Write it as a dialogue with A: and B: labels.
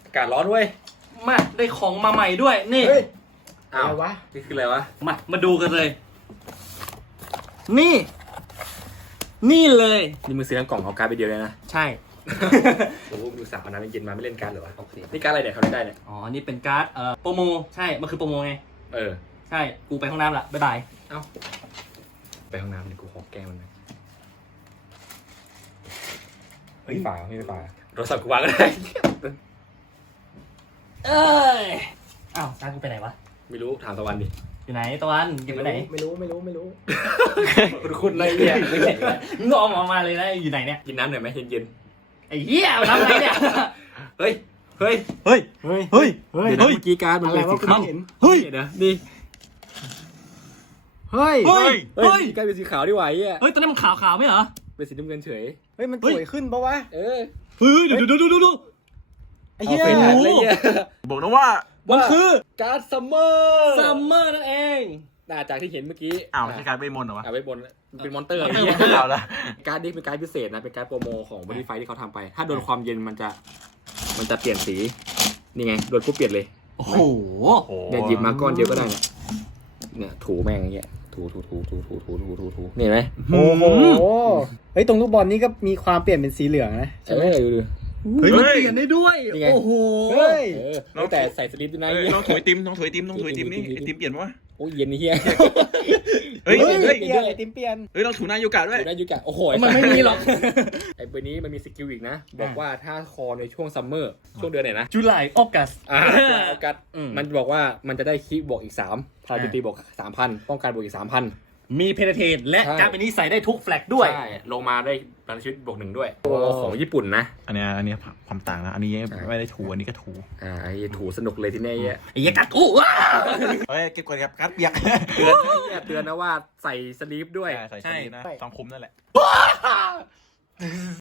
A: อากาศร้อนเว้ย
B: มาได้ของมาใหม่ด้วยนี่
C: เฮ้ย
A: อ้าว
C: อะไรวะ
A: นี่คืออะไรวะ
B: มาดูกันเลย นี่ นี่เลย
A: นี่มึงซื้อทั้งกล่องเอาการ์ดไปเดียวเลยนะ
B: ใช่
A: โอ้โหดูสาวน้ำเย็นมาไม่เล่นการ์ดเหรอวะนี่การ์ดอะไรเนี่ยเขาได้เนี่ย
B: อ๋อนี่เป็นการ์ดโปรโมใช่มันคือโปรโมไง
A: เออ
B: ใช่กูไปห้องน้ำละบ๊ายบาย
A: เอ้าไปห้องน้ำเนี่ยกูขอแก้มันหน่อยไม่ฝ่าโทรศัพท์กูวางก็ได้
B: เอ้ยอ้าวการ์ดกูไปไหนวะ
A: ไม่รู้ถามตะวันดิ
B: อยู่ไหนตะวันเก็บไปไหน
C: ไม่รู้
A: คุณอะไรเนี่ย
B: มึงเอาออกมาเลยนะอยู่ไหนเนี่ย
A: กินน้ำหน่อยไหมเย็น
B: ไอ้เหี้ยเอาทำอะไรเนี่ย
A: ๆเฮ้ยเฮ้ย
B: เฮ้ย
C: เฮ้ย
B: เฮ้ย
A: เดี๋ยวนะเมื่อกี้การ์ดมัน
C: อะไร
A: เป็น
C: วะ
A: สี
C: กู
A: ขาว
C: ไม่เห็น
B: เฮ้ย
A: เดี๋ยวนะนี่
C: เฮ้ย
B: เฮ้ย
A: เฮ้ยกลายเป็นสีขาวดีกว่าไอ้เนี่ย
B: เฮ้ยตอนนั้นมันขาวๆไหมเหรอ
A: เป็นสีน้ำเงินเฉย
C: เฮ้ยมันสวยขึ้นปะวะ
A: เออ
B: เฮ้ยดู
C: ไอ้เหี้ย
A: อาเฟรนด์อะไรเนี่ย
D: บอกนะว่า
B: มันคือ
A: การ์ดซัมเมอร์
B: ซัมเมอร์นั่นเอง
A: จากที่เห็นเมื่อกี้
D: อ้าวไม่ใช่การเวทมนต์เหรอวะ
A: เอาไว้บนมันเป็นมอนเตอร์ไอ้เหี้ย
D: เอาละ
A: การ์ดนี้เป็นการ์ดพิเศษนะเป็นการ์ดโปรโมของบริไฟที่เขาทำไป ถ้าโดนความเย็นมันจะเปลี่ยนสีนี่ไงโดนปุ๊บเปลี่ยนเลย
B: โอ้โห
D: โอ้
A: เนี่ยหยิบมาก้อนเดียวก็ได้เนี่ยถูแม่งอย่างเงี้ยถูนี่เห็นไหม
C: โอ้โหเฮ้ยตรงลูกบอลนี่ก็มีความเปลี่ยนเป็นสีเหลืองนะใช่ไหม
A: ดู
B: เฮ้ยมันเปลี่ยนได้ด้วย
A: นี่ไง
B: โอ้โห
C: เฮ้ย
A: แต่ใส่สลิปด้วยนะ
D: เอ้ย
A: เหี้ย
D: น้องถวยติมนี่ไอติมเปลี่ยนปะวะ
A: โอ้ยเย็นนี่เฮีย
D: เฮ้ย
C: เฮ้ย
D: เฮ้ย
C: เปลี่ยนไอติมเปลี่ยน
D: เฮ้ยเราถูหน้าโยกะด้วย
A: ได้ยุกะโอ้โห
B: มันไม่มีหรอก
A: ไอ้ใบนี้มันมีสกิลอีกนะ บอกว่าถ้าคอในช่วงซัมเมอร์ช่วงเดือนไหนนะ
B: จุลายออกัส
A: โอกัสมันบอกว่ามันจะได้คีบวกอีก3พาราบิตีบวก 3,000 ป้องกันบวกอีก 3,000
B: มีเพนเทนและ
A: ใช่
B: การเป็นนี้ใส่ได้ทุกแฟลกด้วย
A: ใช่ลงมาได้พลังชีวิตบวก1ด้วยของญี่ปุ่นนะ
D: อันเนี้ยความต่างนะอันนี้ไม่ได้ถูอันนี้ก็ถู
A: ไอ้ถูสนุกเลยที่นี่
B: ไอ้ยกัดอู้ว้า
D: เฮ้ยเก็บกดครับกัดเปียก
A: เตือนนะว่าใส่สลีปด้วย
D: ใส่ชุดนี้นะต้องคุ้มนั่นแหละ